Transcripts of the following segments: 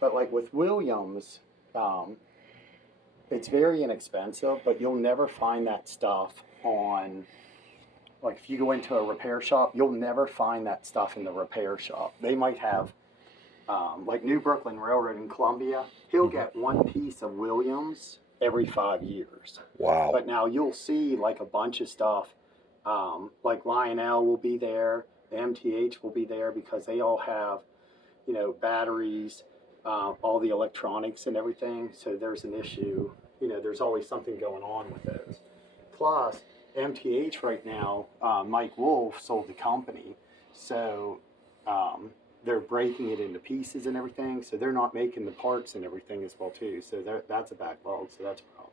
But like with Williams, um, it's very inexpensive, but you'll never find that stuff on, like if you go into a repair shop, you'll never find that stuff in the repair shop. They might have, like New Brooklyn Railroad in Columbia, he'll get one piece of Williams every 5 years. Wow. But now you'll see like a bunch of stuff, like Lionel will be there, the MTH will be there because they all have, batteries, all the electronics and everything. So there's an issue, there's always something going on with those. Plus, MTH right now, Mike Wolf sold the company, so they're breaking it into pieces and everything. So they're not making the parts and everything as well too. So that's a backlog. So that's a problem.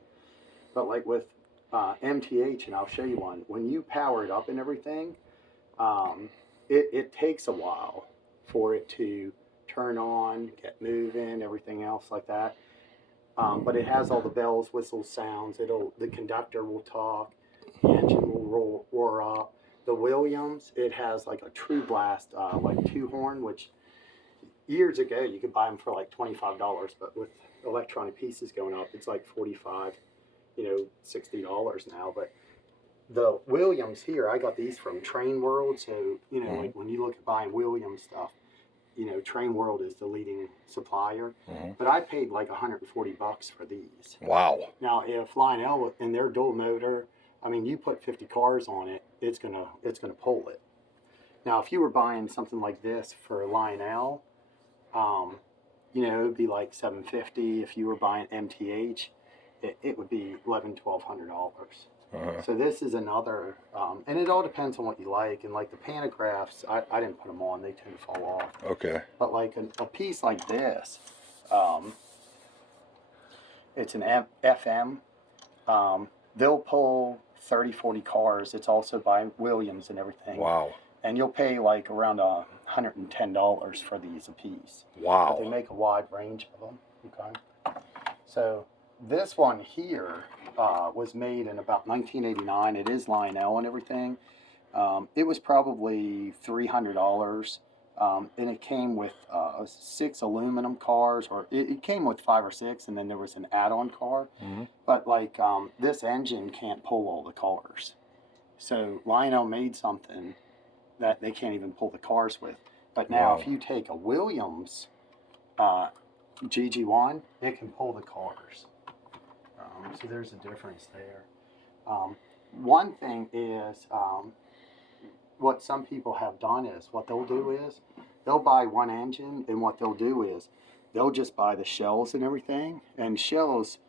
But like with MTH, and I'll show you one. When you power it up and everything, it takes a while for it to turn on, get moving, everything else like that. But it has all the bells, whistles, sounds. The conductor will talk, the engine will roar up. The Williams, it has like a True Blast, like 2-horn, which years ago you could buy them for like $25, but with electronic pieces going up, it's like $45, $60 now. But the Williams here, I got these from Train World, so like when you look at buying Williams stuff, Train World is the leading supplier, but I paid like $140 for these. Wow. Now, if Lionel and their dual motor, I mean, you put 50 cars on it, it's gonna pull it. Now, if you were buying something like this for Lionel, it'd be like $750. If you were buying MTH, it would be $1,100-$1,200. So this is another, and it all depends on what you like. And like the pantographs, I didn't put them on; they tend to fall off. Okay. But like a piece like this, it's an FM. They'll pull 30, 40 cars. It's also by Williams and everything. Wow. And you'll pay like around $110 for these a piece. Wow. But they make a wide range of them. Okay. So this one here was made in about 1989. It is Lionel and everything. It was probably $300. And it came with 6 aluminum cars, or it came with 5 or 6, and then there was an add-on car. But like this engine can't pull all the cars. So Lionel made something that they can't even pull the cars with. But now if you take a Williams GG1, it can pull the cars. So there's a difference there. One thing is, what some people have done is, what they'll do is, they'll buy one engine, and what they'll do is, they'll just buy the shells and everything, and shells,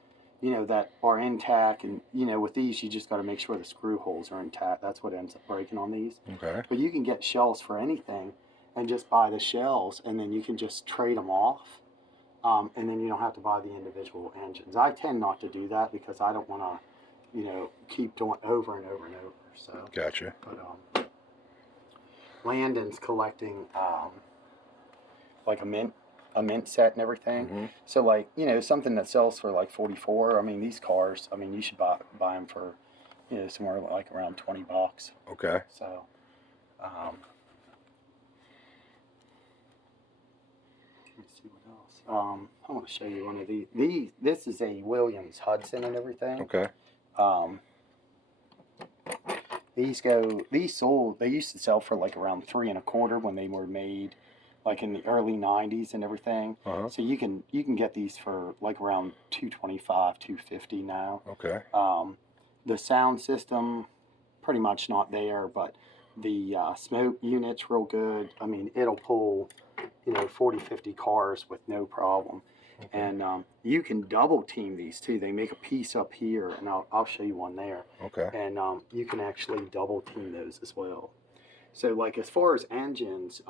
that are intact, and, with these, you just got to make sure the screw holes are intact. That's what ends up breaking on these. Okay. But you can get shells for anything, and just buy the shells, and then you can just trade them off. And then you don't have to buy the individual engines. I tend not to do that because I don't want to, keep doing over and over and over. So. Gotcha. But Landon's collecting like a mint set and everything. So like something that sells for like $44. I mean these cars. I mean you should buy them for somewhere like around $20. Okay. So. I want to show you one of these. This is a Williams Hudson and everything. Okay. These sold. They used to sell for like around $3 1/4 when they were made, like in the early '90s and everything. So you can get these for like around $225, $250 now. Okay. The sound system, pretty much not there, but the smoke unit's real good. I mean, it'll pull 40, 50 cars with no problem. Okay. And you can double team these too. They make a piece up here, and I'll show you one there. Okay. And you can actually double team those as well. So like as far as engines,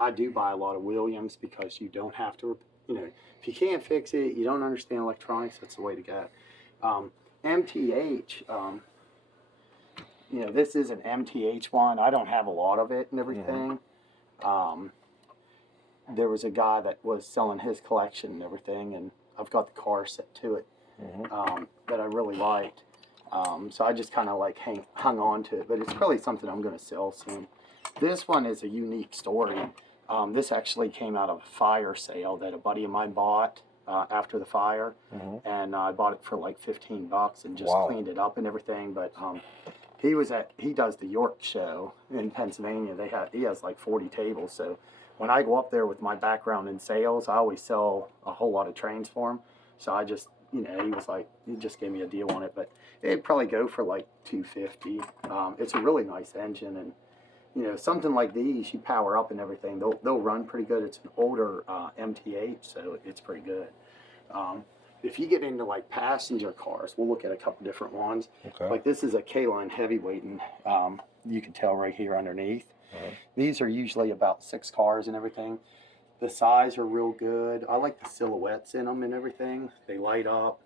I do buy a lot of Williams because you don't have to, if you can't fix it, you don't understand electronics, that's the way to go. MTH, this is an MTH one. I don't have a lot of it and everything. There was a guy that was selling his collection and everything, and I've got the car set to it that I really liked. So I just kind of like hung on to it, but it's probably something I'm going to sell soon. This one is a unique story. This actually came out of a fire sale that a buddy of mine bought after the fire, and I bought it for like $15 and just cleaned it up and everything. But he does the York show in Pennsylvania. He has like 40 tables. So when I go up there with my background in sales, I always sell a whole lot of trains for him. So I just, he was like, he just gave me a deal on it, but it'd probably go for like $250. It's a really nice engine, and something like these, you power up and everything, they'll run pretty good. It's an older MT8, so it's pretty good. If you get into like passenger cars, we'll look at a couple different ones. Okay. Like this is a K-line heavyweight, and you can tell right here underneath. These are usually about 6 cars and everything. The size are real good. I like the silhouettes in them and everything. They light up.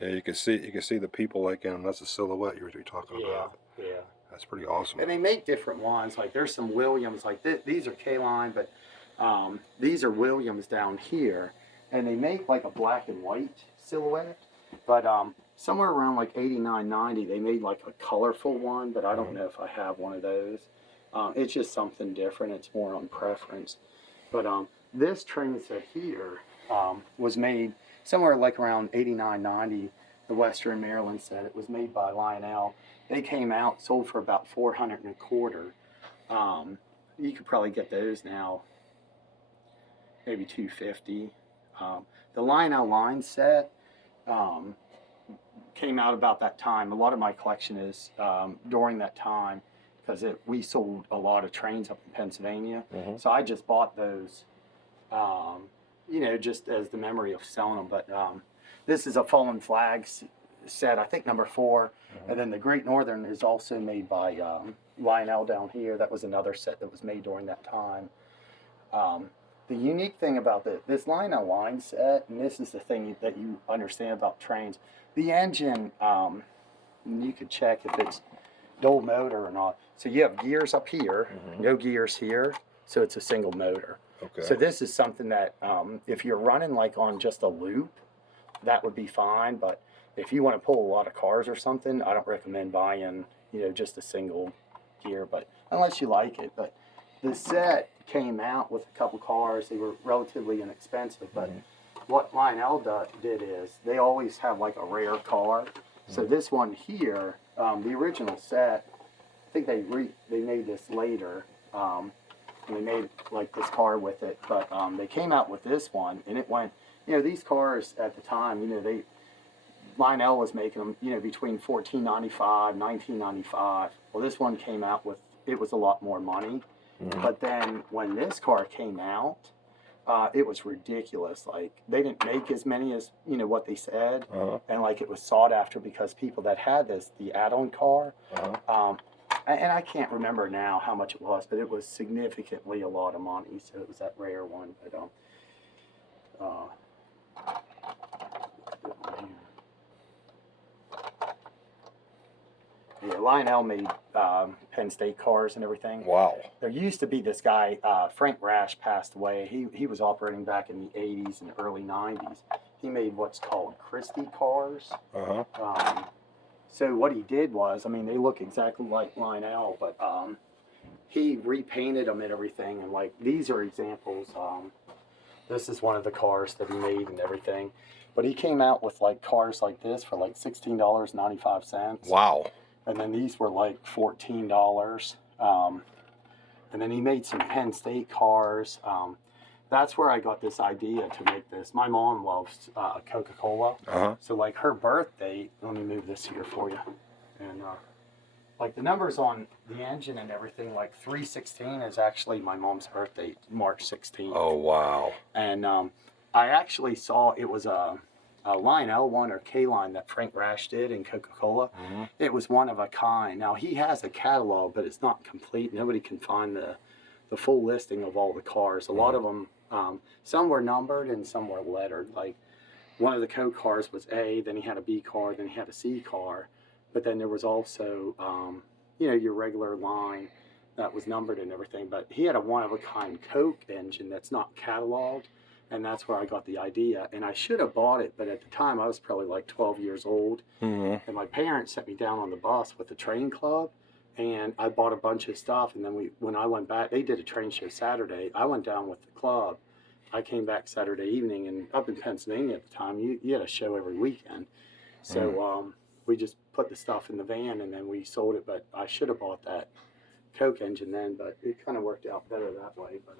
Yeah, you can see the people like in them. That's a silhouette you're talking about. Yeah. That's pretty awesome. And they make different ones. Like there's some Williams. Like these are K-line, but these are Williams down here, and they make like a black and white silhouette. But somewhere around like 89, 90, they made like a colorful one. But I don't know if I have one of those. It's just something different. It's more on preference. But this train set here was made somewhere like around 89, 90. The Western Maryland set. It was made by Lionel. They came out, sold for about $400 and a quarter. You could probably get those now, maybe $250. The Lionel line set came out about that time. A lot of my collection is during that time, because we sold a lot of trains up in Pennsylvania. So I just bought those, just as the memory of selling them. But this is a Fallen Flags set, I think number 4. And then the Great Northern is also made by Lionel down here. That was another set that was made during that time. The unique thing about this Lionel line set, and this is the thing that you understand about trains, the engine, you could check if it's dual motor or not. So you have gears up here, no gears here, so it's a single motor. Okay. So this is something that if you're running like on just a loop, that would be fine. But if you want to pull a lot of cars or something, I don't recommend buying, just a single gear. But unless you like it. But the set came out with a couple cars. They were relatively inexpensive. But what Lionel did is they always have like a rare car. So this one here, the original set, I think they made this later. And they made like this car with it. But they came out with this one, and it went. These cars at the time, Lionel was making them, between $14.95, $19.95. Well, this one came out with, it was a lot more money. But then when this car came out, it was ridiculous. Like they didn't make as many as what they said, and like it was sought after because people that had this, the add-on car, and I can't remember now how much it was, but it was significantly a lot of money. So it was that rare one, but yeah, Lionel made Penn State cars and everything. Wow. There used to be this guy, Frank Rash passed away. He was operating back in the 80s and early 90s. He made what's called Christie cars. So what he did was, they look exactly like Lionel, but he repainted them and everything. And like these are examples. This is one of the cars that he made and everything. But he came out with like cars like this for like $16.95. Wow. And then these were like $14. And then he made some Penn State cars. That's where I got this idea to make this. My mom loves Coca-Cola. So like her birthday, let me move this here for you. And like the numbers on the engine and everything, like 316 is actually my mom's birthday, March 16th. Oh, wow. And I actually saw it was a Lionel one or K-line that Frank Rash did in Coca-Cola. It was one of a kind. Now, he has a catalog, but it's not complete. Nobody can find the full listing of all the cars. A lot of them, some were numbered and some were lettered. Like one of the Coke cars was A, then he had a B car, then he had a C car. But then there was also, your regular line that was numbered and everything. But he had a one-of-a-kind Coke engine that's not cataloged. And that's where I got the idea. And I should have bought it, but at the time I was probably like 12 years old. And my parents sent me down on the bus with the train club. and I bought a bunch of stuff. And then when I went back, they did a train show Saturday. I went down with the club. I came back Saturday evening, and up in Pennsylvania at the time, you had a show every weekend. So we just put the stuff in the van, and then we sold it. But I should have bought that Coke engine then, but it kind of worked out better that way. But